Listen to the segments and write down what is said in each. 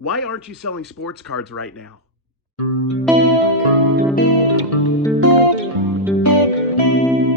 Why aren't you selling sports cards right now?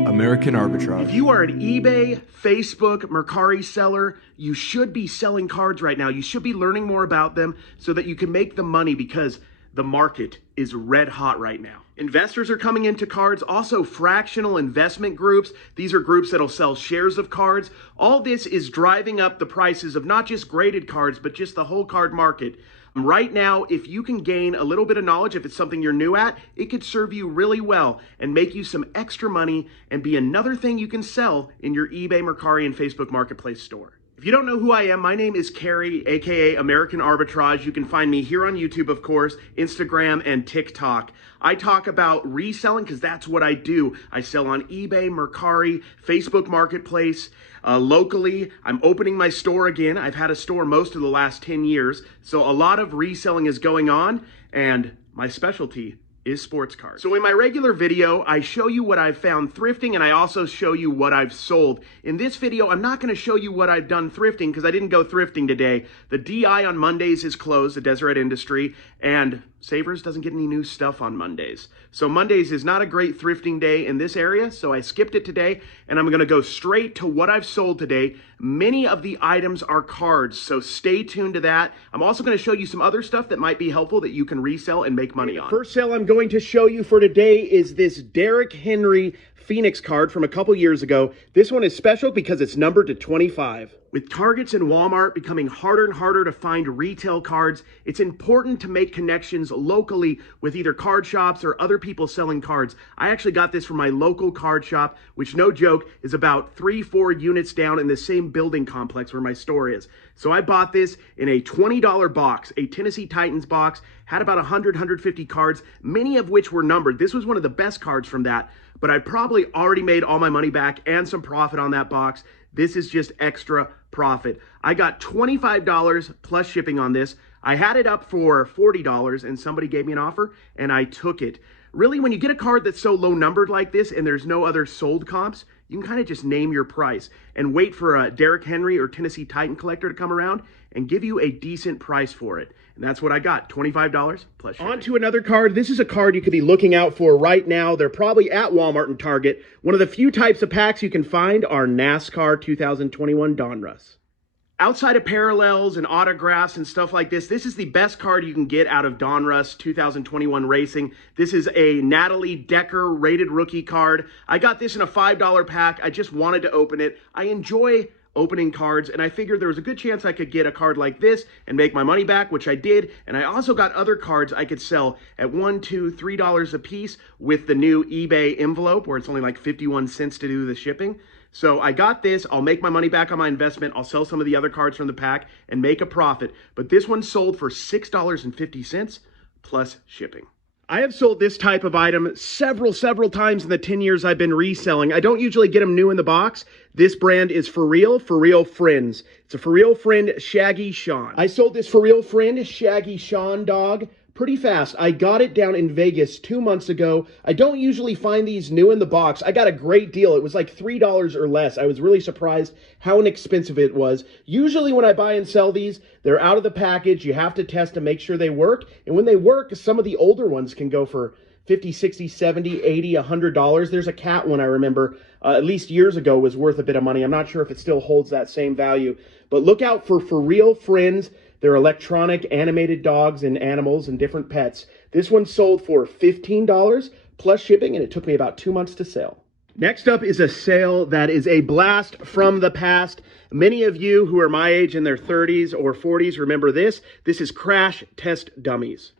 American If arbitrage. you are an eBay, Facebook, Mercari seller, you should be selling cards right now. You should be learning more about them so that you can make the money because the market is red hot right now. Investors are coming into cards, also fractional investment groups. These are groups that'll sell shares of cards. All this is driving up the prices of not just graded cards, but just the whole card market. Right now, if you can gain a little bit of knowledge, if it's something you're new at, it could serve you really well and make you some extra money and be another thing you can sell in your eBay, Mercari, and Facebook Marketplace store. If you don't know who I am, my name is Carrie, aka American Arbitrage. You can find me here on YouTube, of course, Instagram, and TikTok. I talk about reselling because that's what I do. I sell on eBay, Mercari, Facebook Marketplace. Locally, I'm opening my store again. I've had a store most of the last 10 years, so a lot of reselling is going on, and my specialty is sports cards. So in my regular video, I show you what I've found thrifting, and I also show you what I've sold. In this video, I'm not going to show you what I've done thrifting because I didn't go thrifting today. The DI on Mondays is closed, the Deseret Industry, and Savers doesn't get any new stuff on Mondays. So Mondays is not a great thrifting day in this area, so I skipped it today, and I'm going to go straight to what I've sold today. Many of the items are cards, so stay tuned to that. I'm also going to show you some other stuff that might be helpful that you can resell and make money on. First sale I'm going to show you for today is this Derrick Henry Phoenix card from a couple years ago. This one is special because it's numbered to 25. With Targets and Walmart becoming harder and harder to find retail cards, it's important to make connections locally with either card shops or other people selling cards. I actually got this from my local card shop, which, no joke, is about 3-4 units down in the same building complex where my store is. So I bought this in a $20 box, a Tennessee Titans box, had about 150 cards, many of which were numbered. This was one of the best cards from that, but I probably already made all my money back and some profit on that box. This is just extra profit. I got $25 plus shipping on this. I had it up for $40 and somebody gave me an offer and I took it. Really, when you get a card that's so low numbered like this and there's no other sold comps, you can kind of just name your price and wait for a Derrick Henry or Tennessee Titan collector to come around and give you a decent price for it. And that's what I got, $25 plus shipping. On to another card. This is a card you could be looking out for right now. They're probably at Walmart and Target. One of the few types of packs you can find are NASCAR 2021 Donruss. Outside of parallels and autographs and stuff like this is the best card you can get out of Donruss 2021 Racing. This is a Natalie Decker rated rookie card. I got this in a $5 pack. I just wanted to open it. I enjoy opening cards, and I figured there was a good chance I could get a card like this and make my money back, which I did. And I also got other cards I could sell at $1, $2, $3 a piece with the new eBay envelope, where it's only like 51 cents to do the shipping. So I got this. I'll make my money back on my investment. I'll sell some of the other cards from the pack and make a profit. But this one sold for $6.50 plus shipping. I have sold this type of item several times in the 10 years I've been reselling. I don't usually get them new in the box. This brand is For Real Friends. It's a For Real Friend Shaggy Sean. I sold this For Real Friend Shaggy Sean dog pretty fast. I got it down in Vegas 2 months ago. I don't usually find these new in the box. I got a great deal. It was like $3 or less. I was really surprised how inexpensive it was. Usually when I buy and sell these, they're out of the package. You have to test to make sure they work. And when they work, some of the older ones can go for $50, $60, $70, $80, $100. There's a cat one I remember, at least years ago, was worth a bit of money. I'm not sure if it still holds that same value. But look out for Real Friends. They're electronic animated dogs and animals and different pets. This one sold for $15 plus shipping, and it took me about 2 months to sell. Next up is a sale that is a blast from the past. Many of you who are my age in their 30s or 40s remember this. This is Crash Test Dummies.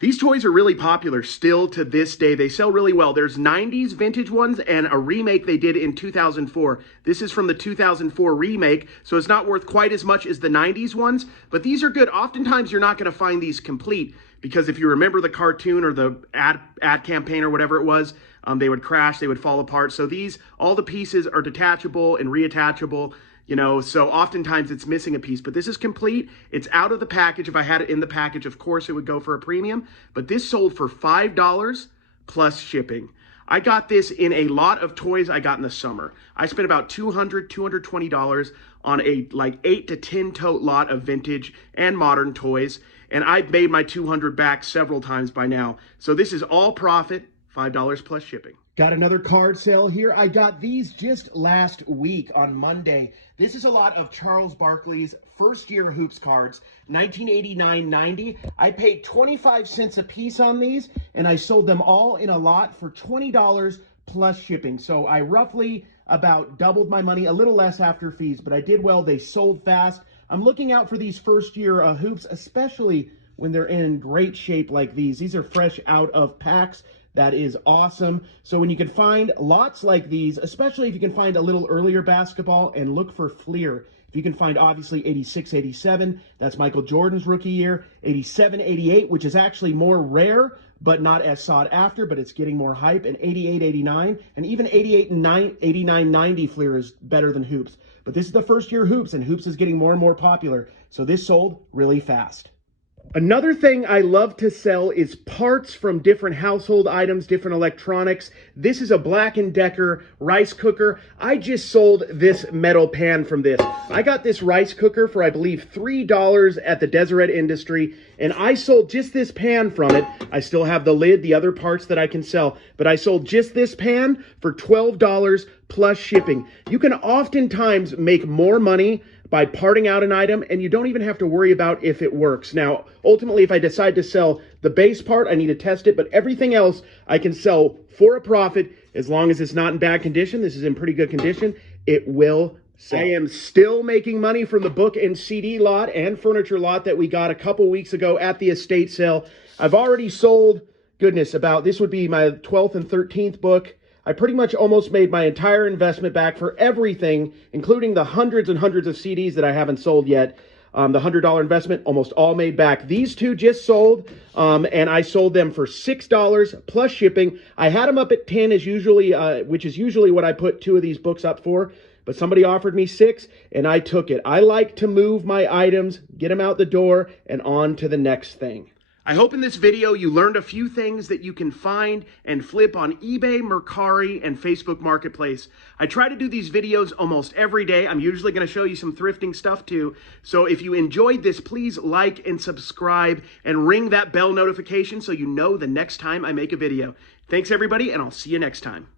These toys are really popular still to this day. They sell really well. There's 90s vintage ones and a remake they did in 2004. This is from the 2004 remake, so it's not worth quite as much as the 90s ones, but these are good. Oftentimes you're not going to find these complete because if you remember the cartoon or the ad campaign or whatever it was, they would crash, they would fall apart. So these, all the pieces are detachable and reattachable. You know, so oftentimes it's missing a piece, but this is complete. It's out of the package. If I had it in the package, of course, it would go for a premium, but this sold for $5 plus shipping. I got this in a lot of toys I got in the summer. I spent about $220 on a like 8 to 10 tote lot of vintage and modern toys, and I've made my 200 back several times by now. So this is all profit, $5 plus shipping. Got another card sale here. I got these just last week on Monday. This is a lot of Charles Barkley's first year hoops cards, 1989-90. I paid 25 cents a piece on these, and I sold them all in a lot for $20 plus shipping. So I roughly about doubled my money, a little less after fees, but I did well. They sold fast. I'm looking out for these first year hoops, especially when they're in great shape like these. These are fresh out of packs. That is awesome. So when you can find lots like these, especially if you can find a little earlier basketball, and look for Fleer. If you can find obviously 86, 87, that's Michael Jordan's rookie year, 87, 88, which is actually more rare, but not as sought after, but it's getting more hype, and 88, 89, and even 88 and 89, 90 Fleer is better than hoops. But this is the first year hoops, and hoops is getting more and more popular. So this sold really fast. Another thing I love to sell is parts from different household items, different electronics. This is a Black & Decker rice cooker. I just sold this metal pan from this. I got this rice cooker for, I believe, $3 at the Deseret Industry, and I sold just this pan from it. I still have the lid, the other parts that I can sell, but I sold just this pan for $12 plus shipping. You can oftentimes make more money by parting out an item, and you don't even have to worry about if it works. Now, ultimately, if I decide to sell the base part, I need to test it, but everything else I can sell for a profit as long as it's not in bad condition. This is in pretty good condition. It will sell. I am still making money from the book and CD lot and furniture lot that we got a couple weeks ago at the estate sale. I've already sold, goodness, about, this would be my 12th and 13th book. I pretty much almost made my entire investment back for everything, including the hundreds and hundreds of CDs that I haven't sold yet. The $100 investment, almost all made back. These two just sold, and I sold them for $6 plus shipping. I had them up at 10 as usually, which is usually what I put two of these books up for, but somebody offered me 6, and I took it. I like to move my items, get them out the door, and on to the next thing. I hope in this video you learned a few things that you can find and flip on eBay, Mercari, and Facebook Marketplace. I try to do these videos almost every day. I'm usually going to show you some thrifting stuff too. So if you enjoyed this, please like and subscribe and ring that bell notification so you know the next time I make a video. Thanks everybody, and I'll see you next time.